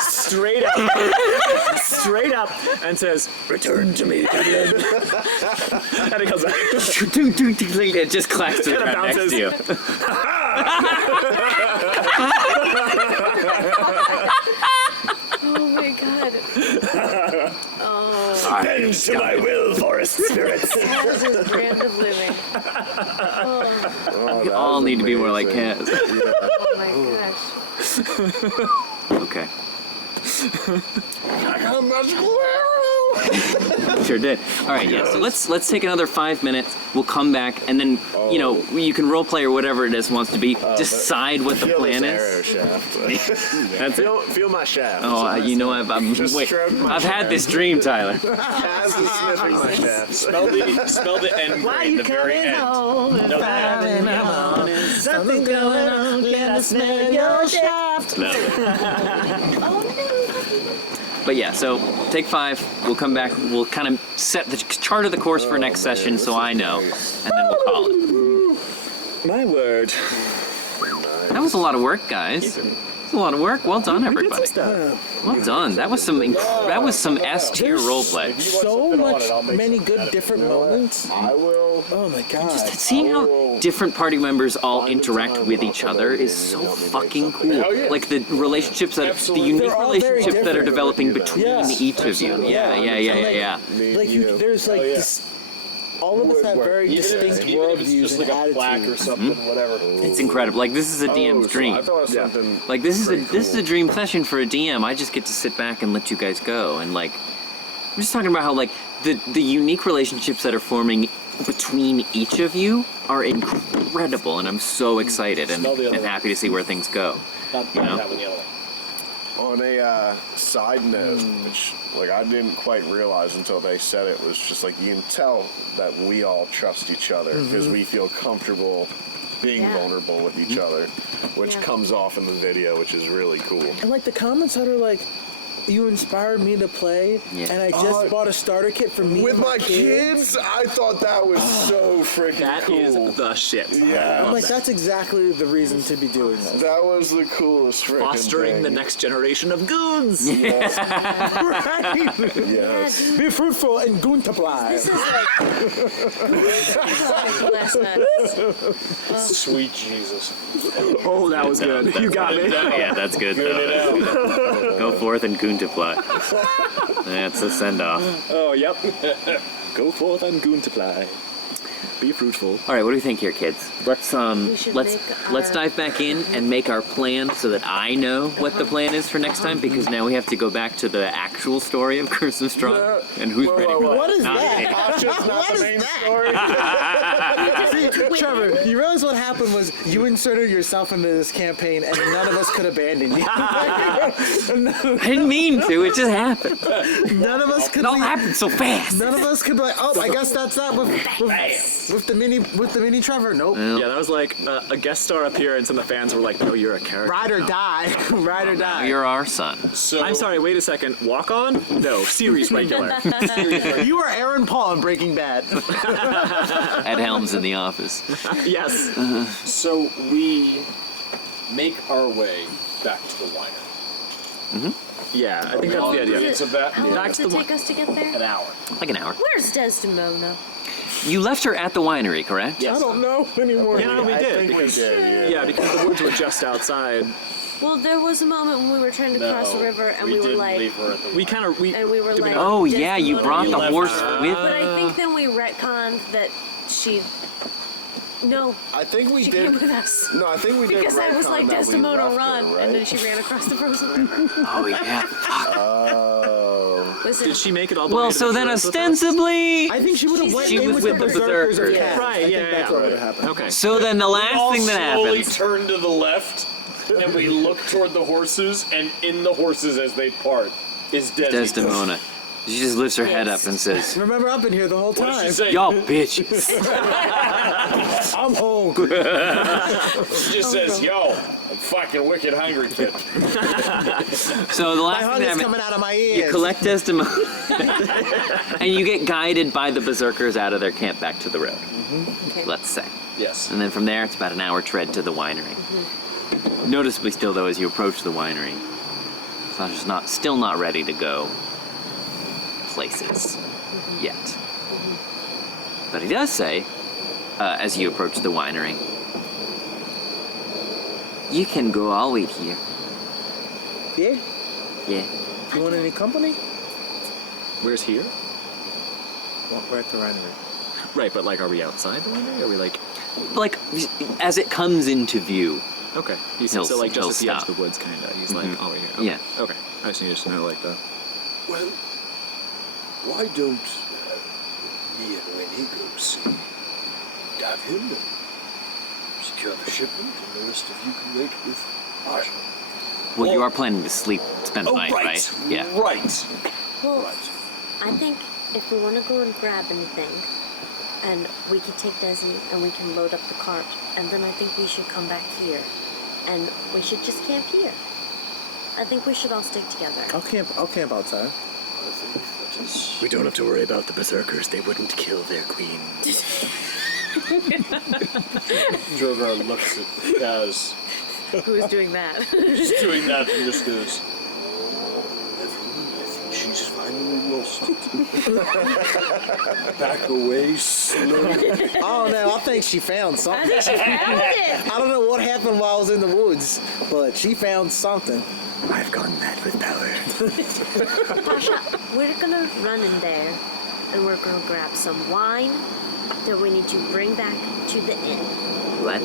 Straight up, and says, "Return to me." And it comes back. It just clacks to the Kinda ground next to you. Oh my god. Bend to my will, forest spirits. That is his brand of living. You all need to be more like Kaz. Oh my gosh. Okay. I got a magical arrow! Sure did. All right, yeah. So let's take another 5 minutes. We'll come back, and then you can role play or whatever it is wants to be. Decide what the plan is. Arrow shaft. That's it. Feel my shaft. Oh, I've had this dream, Tyler. As is sniffing my shaft. Spell the end grade at the very end. Something going on, can I smell your shaft? But yeah, so take 5. We'll come back. We'll kind of set the chart of the course for next session, so I know, and then we'll call it. My word. That was a lot of work, guys. A lot of work. Well done, everybody. Well done. That was some S tier roleplay. So many good different moments. I will. Oh my god. Just seeing how different party members all interact with each other is so fucking cool. Like the relationships the unique relationships that are developing between each of you. Yeah. Like there's like this. All of us have very distinct worldviews and like a plaque or something, whatever. It's incredible. Like this is a DM's dream. Like this is a dream session for a DM. I just get to sit back and let you guys go. And like, I'm just talking about how like the unique relationships that are forming between each of you are incredible, and I'm so excited and happy to see where things go. On a side note, which like I didn't quite realize until they said it, was just like you can tell that we all trust each other because we feel comfortable being vulnerable with each other, which comes off in the video, which is really cool. And like the comments that are like, you inspired me to play, and I just bought a starter kit for me with and my kids. I thought that was so freaking cool. That is the shit. Yeah. I'm like, that's exactly the reason to be doing this. That was the coolest freaking Fostering thing. the next generation of goons. Yes. Right? Yes. Be fruitful and multiply. This is like Sweet Jesus. Oh, that was good. You got me. Yeah, that's good. Go forth and Goontaply. That's a send off. Oh, yep. Go forth and Goontaply. Be fruitful. All right, what do you think here, kids? Let's dive back in and make our plan so that I know what the plan is for next time, because now we have to go back to the actual story of Curse of Strahd and who's ready for that. What is Not that? me. Tasha's not the main story. See, Trevor, you realize what happened was you inserted yourself into this campaign and none of us could abandon you. I didn't mean to, it just happened. None of us could It all happened so fast. None of us could be like, oh, I guess that's that with the mini Trevor. Nope. Yeah, that was like a guest star appearance, and the fans were like, "No, you're a character." Ride or die. Ride or die. You're our son. So I'm sorry. Wait a second. Walk on? No, series regular. You are Aaron Paul in Breaking Bad. Ed Helms in the office. Yes. So we make our way back to the winery. Yeah, I think that's the idea. It's about how long does it take us to get there? an hour. Like an hour. Where's Desdemona? You left her at the winery, correct? Yes. I don't know anymore. Yeah, no, we I did. think we did. Yeah, because the woods were just outside. Well, there was a moment when we were trying to cross the river, and we were didn't like, leave her at the We kind of and we were like, Oh, yeah, you brought the Desdemona. horse with. But I think then we retconned that she. No, I think we she did. came with us. No, I think we did. Because I was retcon like, that we Desdemona, left run! her, right? And then she ran across the frozen river. Oh, yeah. Oh. Listen, Did she make it all the way Well, to so the then woods with us? ostensibly. I think she would have went She in was with the berserkers of berserkers. Cat. Right, I yeah, think that's yeah. what would have happened. Okay. So then the last all thing that slowly happens. turn to the left, and we look toward the horses, and in the horses as they part is Desdemona. She just lifts her head up and says, Remember, I've been here the whole What does time. she say? "Y'all bitches." I'm home. She just says, "Yo, I'm fucking wicked hungry, kid." So the My last thing that hunger's happens, coming out of my you ears. collect Desdemona, and you get guided by the berserkers out of their camp back to the road. okay. Let's say. Yes. And then from there, it's about an hour tread to the winery. Noticeably still, though, as you approach the winery, Sasha's still not ready to go places yet. But he does say, as you approach the winery, you can go all wait here. Yeah? Yeah. You want any company? Where's here? Well, we're at the winery. Right, but like, are we outside the winery? Are we like? Like, as it comes into view, Okay. He's He'll- so like he'll just at the edge stop. of the woods, kind of. He's like over here. Okay. Yeah. Okay. I just needed to know like that. Well, why don't me and Winnie go see Davin and secure the shipment, and the rest of you can wait with Sasha. Well, you are planning to spend the night, right? Yeah. Right. Well, Right. I think if we want to go and grab anything, and we can take Desi and we can load up the cart, and then I think we should come back here, and we should just camp here. I think we should all stick together. I'll camp outside. I think that is. We don't have to worry about the berserkers. They wouldn't kill their queen. Drogar looks at Kaz. Who's doing that? Just doing that and just goes, everyone, I think she's finally lost it. Back away slowly. Oh no, I think she found I something. think she found it. I don't know what happened while I was in the woods, but she found something. I've gone mad with power. Sasha, we're gonna run in there, and we're gonna grab some wine that we need to bring back to the inn. What?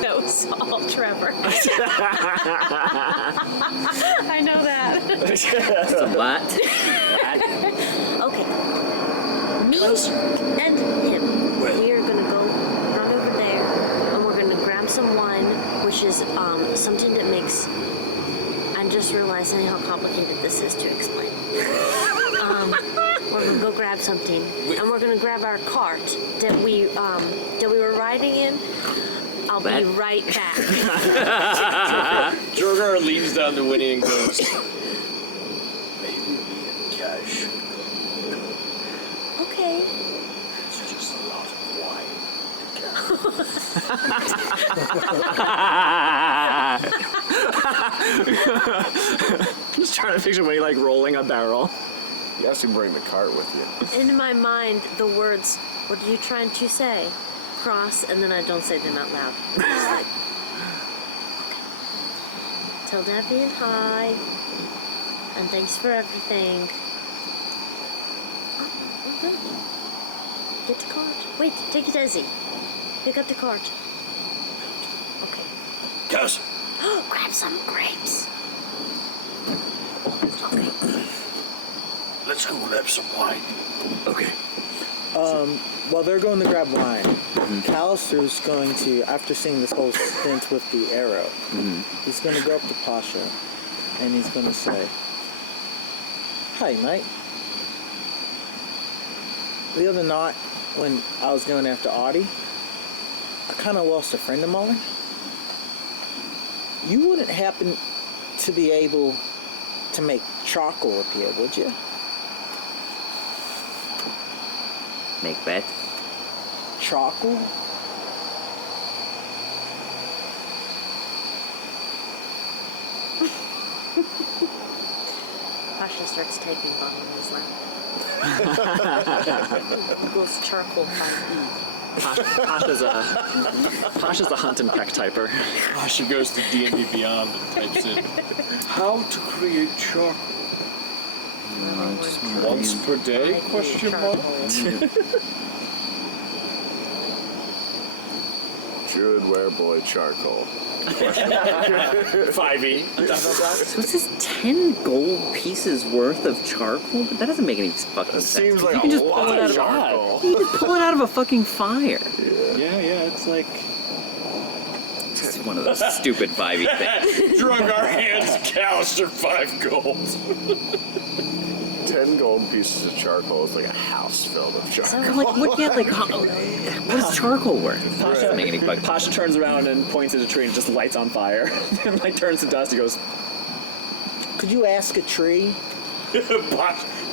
That was all Trevor. I know that. What? Okay. Me and him. We are gonna go run over there, and we're gonna grab some wine, which is something that makes. I'm just realizing how complicated this is to explain. We're gonna go grab something, and we're gonna grab our cart that we were riding in. I'll be right back. Drogar leans down to Winnie and goes, maybe me and Cash. Okay. It's just a lot of wine to carry. Just trying to picture Winnie like rolling a barrel. You have to bring the cart with you. In my mind, the words, what are you trying to say? Cross, and then I don't say them out loud. Okay. Tell Devine hi, and thanks for everything. Oh, okay. Get the cart. Wait, take it, Desi. Pick up the cart. Okay. Cass! Grab some grapes. Okay. Let's go grab some wine. Okay. While they're going to grab wine, Callister's going to, after seeing this whole stint with the arrow, he's going to go up to Pasha, and he's going to say, "Hi, mate. The other night, when I was going after Artie, I kind of lost a friend of mine. You wouldn't happen to be able to make charcoal appear, would you?" Make bet. Charcoal? Pasha starts typing on his lap. Google's charcoal 5E. Pasha's a hunt and peck typer. She goes to D&D Beyond and types in, how to create charcoal. Once per day? Question mark. Druid wereboy charcoal. 5e. So it's just 10 gold pieces worth of charcoal? But that doesn't make any fucking It sense. seems like You can a just lot pull it out of of charcoal. You can pull it out of a fucking fire. Yeah, it's like It's one of those stupid 5e things. Drogar hands Callister 5 gold. 10 gold pieces of charcoal is like a house filled with charcoal. Like, what is charcoal worth? Doesn't make any fucking Pasha turns around and points at a tree and just lights on fire. And like turns to dust. He goes, Could you ask a tree?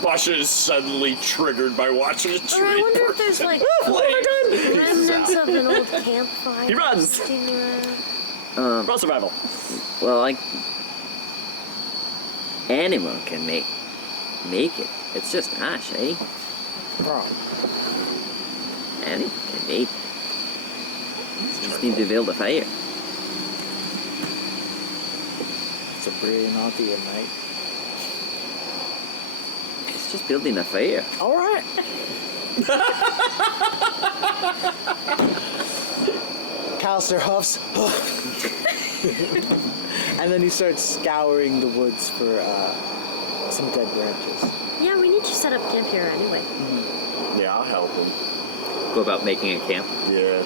Pasha is suddenly triggered by watching a tree. Or I wonder if there's like remnants of an old campfire. He runs. sitting around. roll survival. Well, like, anyone can make it. It's just ash, eh? Wrong. Anyone can make it. You just need to build a fire. It's a brilliant idea, mate. It's just building a fire. All right. Callister huffs. And then he starts scouring the woods for some dead branches. Yeah, we need to set up camp here anyway. Yeah, I'll help him. Go about making a camp. Yeah.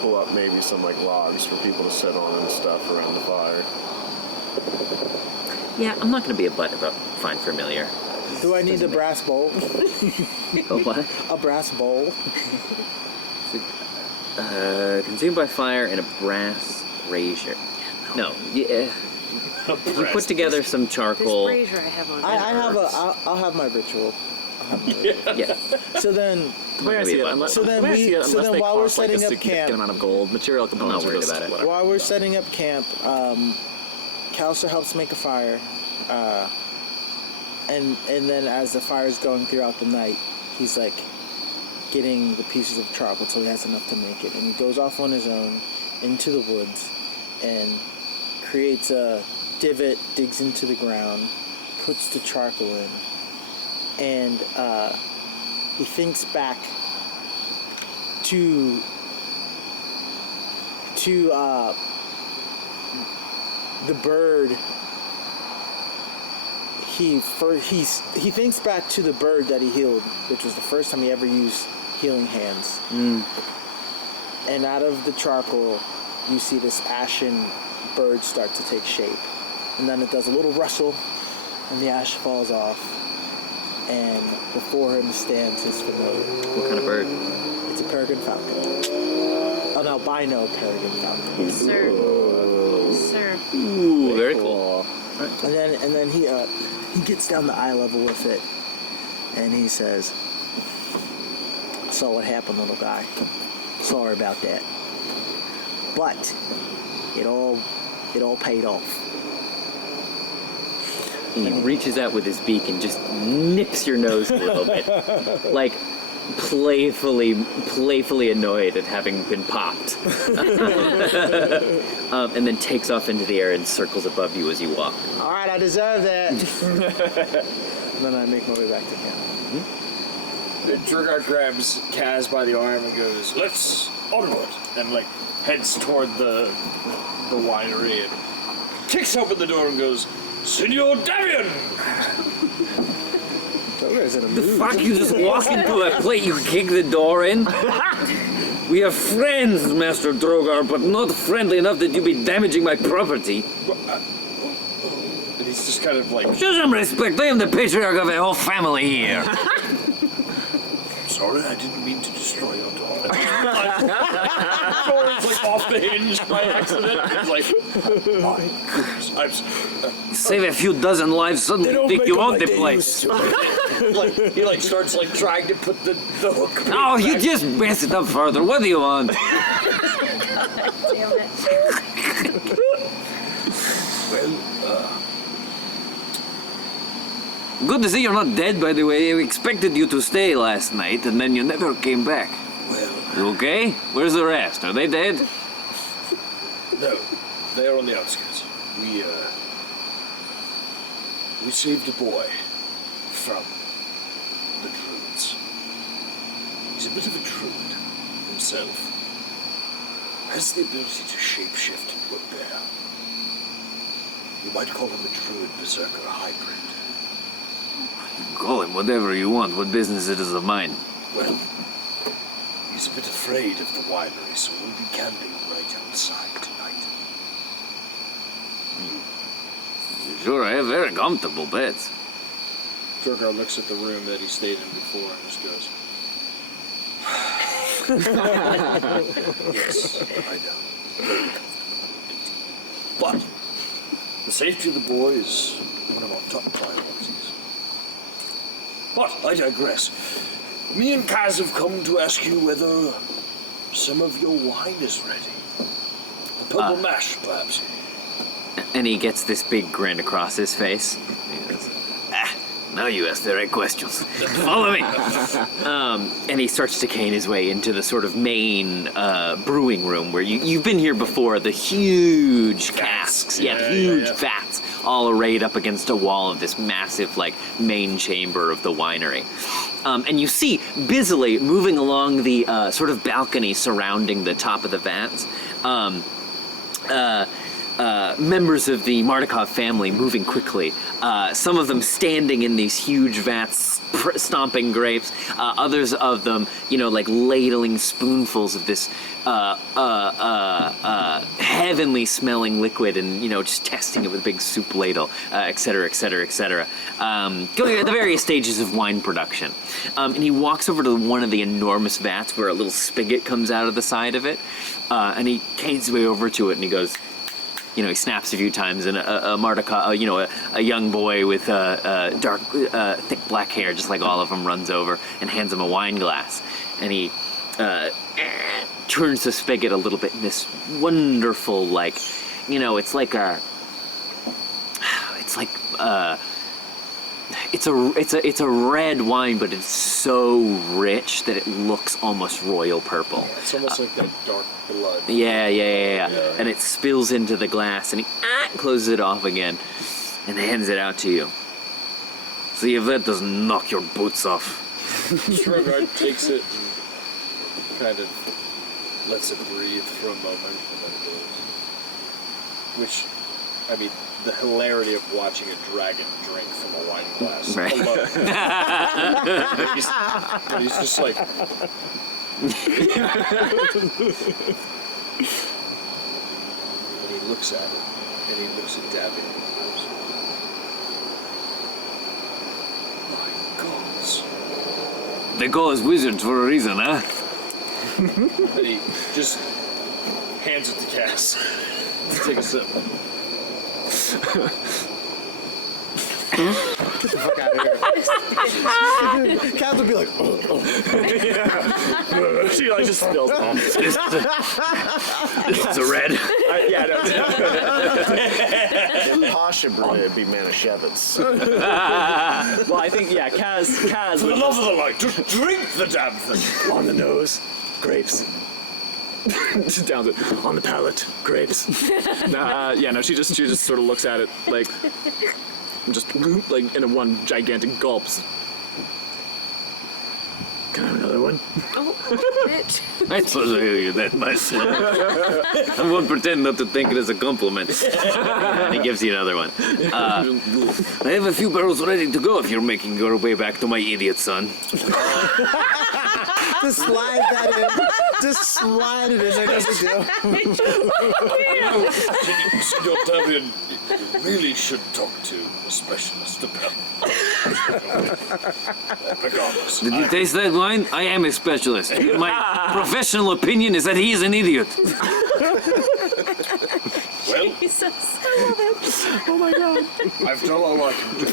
Pull up maybe some like logs for people to sit on and stuff around the fire. Yeah, I'm not going to be a butt about find familiar. Do I need a brass bowl? Oh, what? A brass bowl? Consumed by fire and a brass brazier. No, yeah. You put together some charcoal. This brazier I have on. I'll have my ritual. Yeah. So then, The way I see it, unless they while we're cost, like, setting a up significant camp, amount of gold, material components worried are just about it. whatever. while we're setting up camp, Callister helps make a fire, and then as the fire's going throughout the night, he's like getting the pieces of charcoal till he has enough to make it, and he goes off on his own into the woods and creates a divot, digs into the ground, puts the charcoal in, and he thinks back to the bird. He thinks back to the bird that he healed, which was the first time he ever used healing hands. And out of the charcoal, you see this ashen bird start to take shape, and then it does a little rustle, and the ash falls off, and before him stands his familiar. What kind of bird? It's a peregrine falcon. An albino peregrine falcon. Yes, sir. Yes, sir. Ooh, very cool. And then he gets down the eye level with it, and he says, "Saw what happened, little guy. Sorry about that. But it all paid off." He reaches out with his beak and just nips your nose a little bit, like playfully annoyed at having been popped, and then takes off into the air and circles above you as you walk. All right, I deserve that. And then I make my way back to camp. Drogar grabs Kaz by the arm and goes, "Let's onward," and like heads toward the winery and kicks open the door and goes, "Senor Devian!" The fuck? You just walk into a place, you kick the door in? We are friends, Master Drogar, but not friendly enough that you be damaging my property. And he's just kind of like, Show some respect, I am the patriarch of a whole family here. "Sorry, I didn't mean to destroy your door." The door is like off the hinge by accident. It's like, my goodness, Save a few dozen lives, suddenly think you own the place. like he like starts like trying to put the hook. Oh, you just mess it up further. What do you want? Damn it. Well, Good to see you're not dead, by the way. We expected you to stay last night, and then you never came back. well, You okay? Where's the rest? Are they dead? no, they are on the outskirts. We saved a boy from the druids. He's a bit of a druid himself. Has the ability to shapeshift into a bear. You might call him a druid berserker hybrid. Call him whatever you want. What business it is of mine? Well, he's a bit afraid of the winery, so we'll be camping right outside tonight. Sure, I have very comfortable beds. Drogar looks at the room that he stayed in before and just goes, "Yes, I know. Very comfortable indeed. But the safety of the boy is one of our top priorities. But I digress. Me and Kaz have come to ask you whether some of your wine is ready. The purple mash, perhaps." And he gets this big grin across his face. He goes, now you ask the right questions. Follow me. And he starts to cane his way into the sort of main brewing room where you've been here before. The huge casks, huge vats, all arrayed up against a wall of this massive, like, main chamber of the winery. And you see, busily, moving along the sort of balcony surrounding the top of the vats, members of the Mardukov family moving quickly. Some of them standing in these huge vats, stomping grapes. Others of them, like ladling spoonfuls of this heavenly smelling liquid and, just testing it with a big soup ladle, et cetera, et cetera, et cetera. Going at the various stages of wine production. And he walks over to one of the enormous vats where a little spigot comes out of the side of it. And he canes his way over to it and he goes, he snaps a few times, and a Mardukov, a young boy with dark, thick black hair, just like all of them, runs over and hands him a wine glass. And he turns the spigot a little bit in this wonderful, like, it's like it's a red wine, but it's so rich that it looks almost royal purple. Yeah, it's almost like that dark blood. Yeah. And it spills into the glass, and he closes it off again, and hands it out to you. See if that doesn't knock your boots off. Drogar takes it and kind of lets it breathe for a moment, and then goes. Which, I mean, the hilarity of watching a dragon drink from a wine glass. Right. I love it. He's just like... and he looks at it, and he looks at Davin and he goes, my gods. They call us wizards for a reason, huh? And he just hands it to Cass. Take a sip. Get the fuck out of here. Cass would be like, oh. She like just spills off. This is a red. Possibly it'd be Manischewitz. Well, I think, Kaz For the love of the light, just drink the damn thing. On the nose, grapes. Just downs it. On the palate, grapes. she just sort of looks at it like, just like in one gigantic gulp. Can I have another one? Oh, bitch. I suppose I owe you that much. I won't pretend not to take it as a compliment. And he gives you another one. I have a few barrels ready to go if you're making your way back to my idiot son. Just slide that in. Just slide it in there. Doesn't Your Davian really should talk to a specialist about regardless. Did you taste that wine? I am a specialist. My professional opinion is that he is an idiot. Well, Jesus, I love it. Oh my god. I've done all I can do.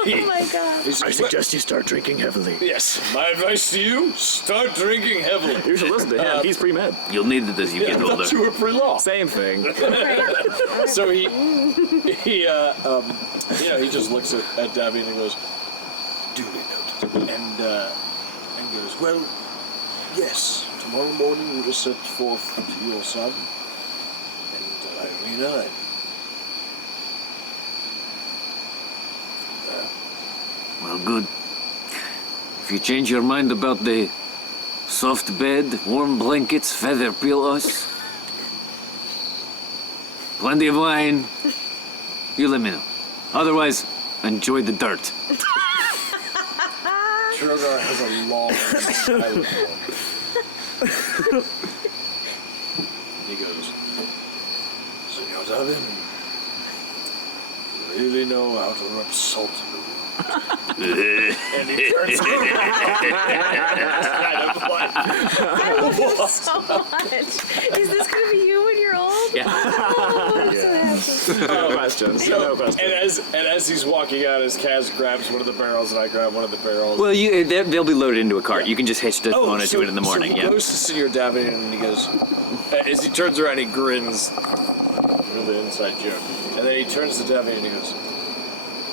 Oh my god. I suggest you start drinking heavily. Yes, my advice to you, start drinking heavily. You should listen to him. He's pre-med. You'll need it as you get older. You were pre-law. Same thing. So he just looks at Davy and he goes, duly noted. And goes, well, yes, tomorrow morning we'll just set forth to your son and Irina. Well, good. If you change your mind about the soft bed, warm blankets, feather pillows, plenty of wine, you let me know. Otherwise, enjoy the dirt. Drogar has a long silent moment. He goes, Senor Davin, you really know how to rub salt in the wound. And he turns around. I love it so much. Is this going to be you when you're old? Yeah. Oh, I'm so happy. No questions. No questions. And as he's walking out, as Kaz grabs one of the barrels and I grab one of the barrels. Well, they'll be loaded into a cart. You can just hitch the phone to it in the morning. So he goes to Senor Davin and he goes, as he turns around, he grins with an inside joke. And then he turns to Davin and he goes,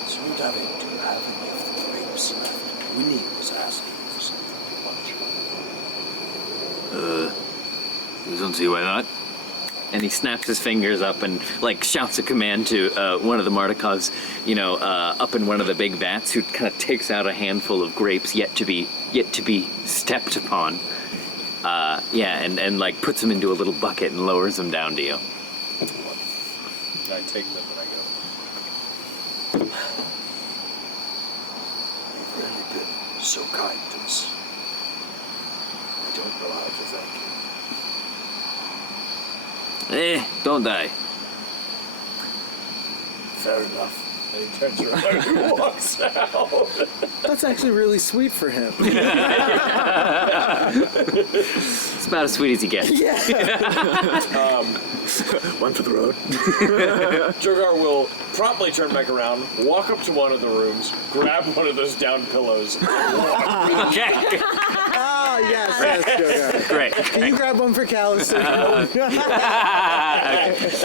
Senor Davin, do you have any of the grapes left? Winnie was asking for something to lunch. You don't see why not. And he snaps his fingers up and like shouts a command to one of the Mardikovs, up in one of the big vats, who kind of takes out a handful of grapes yet to be stepped upon. And like puts them into a little bucket and lowers them down to you. I take them and I go. You've really been so kind to us. I don't know how to thank you. Don't die. Fair enough. And he turns around and walks out. That's actually really sweet for him. It's about as sweet as he gets. Yeah. One for the road. Drogar will promptly turn back around, walk up to one of the rooms, grab one of those down pillows, Okay. Oh, yes, Drogar. Great. Can you grab one for Callister?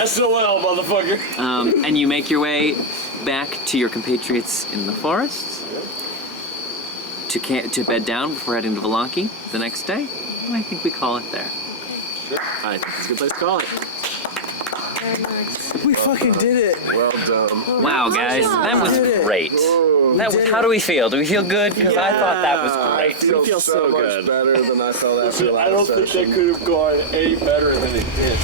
SOL, motherfucker. And you make your way back to your compatriots in the forest to bed down before heading to Valanki the next day. I think we call it there. I think it's a good place to call it. We fucking did it. Well done. Wow, guys, that was great. How do we feel? Do we feel good? Because I thought that was I great. feel so much good. better than I felt after last I don't think session. that could have gone any better than it did.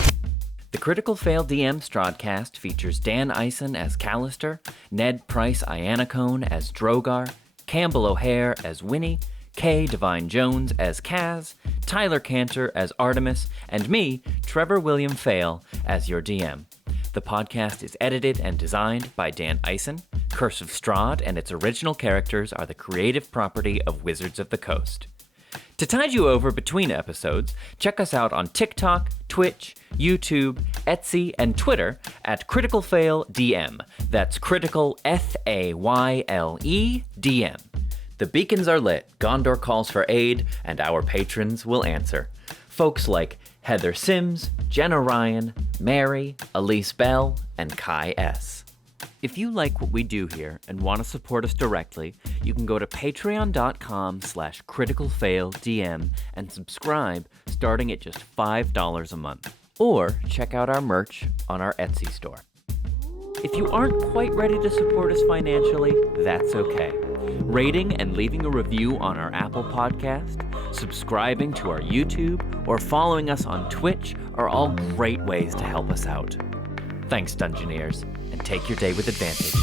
The Critical Fail DM Strahdcast features Dan Ison as Callister, Ned Pryce Iannacone as Drogar, Campbell O'Hare as Winnie, Kay Devine-Jones as Kaz, Tyler Kanter as Artemis, and me, Trevor William Fayle, as your DM. The podcast is edited and designed by Dan Ison. Curse of Strahd and its original characters are the creative property of Wizards of the Coast. To tide you over between episodes, check us out on TikTok, Twitch, YouTube, Etsy, and Twitter at Critical Fail DM. That's Critical Fayle DM. The beacons are lit, Gondor calls for aid, and our patrons will answer. Folks like Heather Sims, Jenna Ryan, Mary, Elise Bell, and Kai S. If you like what we do here and want to support us directly, you can go to patreon.com/criticalfaildm and subscribe starting at just $5 a month. Or check out our merch on our Etsy store. If you aren't quite ready to support us financially, that's okay. Rating and leaving a review on our Apple podcast, subscribing to our YouTube, or following us on Twitch are all great ways to help us out. Thanks, Dungeoneers, and take your day with advantage.